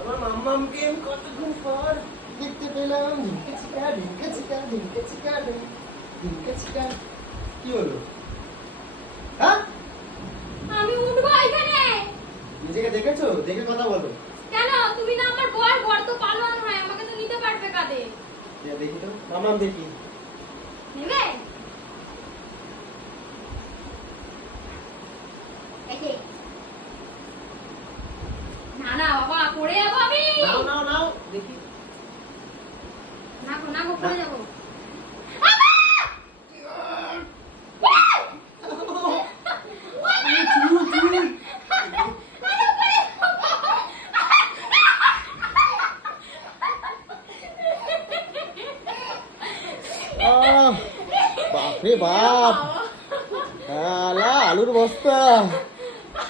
আমার মাম্মামকে কতক্ষণ পর দেখতে পেলাম। ঢিঙ্কা চিকা ঢিঙ্কা চিকা ঢিঙ্কা চিকা ঢিঙ্কা চিকা। কি হলো? হ্যাঁ, আমি উঠবো এখানে। নিজেকে দেখেছো? দেখে কথা বলো। কেন? তুমি না আমার বর, বর তো পালন হয়, আমাকে তো নিতে পারবে কাঁধে। দেখি তো মাম্মাম, দেখি। নেবে? দেখে। না না বাবা, পড়ে যাবো আমি। নাও নাও নাও দেখি। না গো না গো, পড়ে যাবো। বাপরে বাপ, আলুর বস্তা।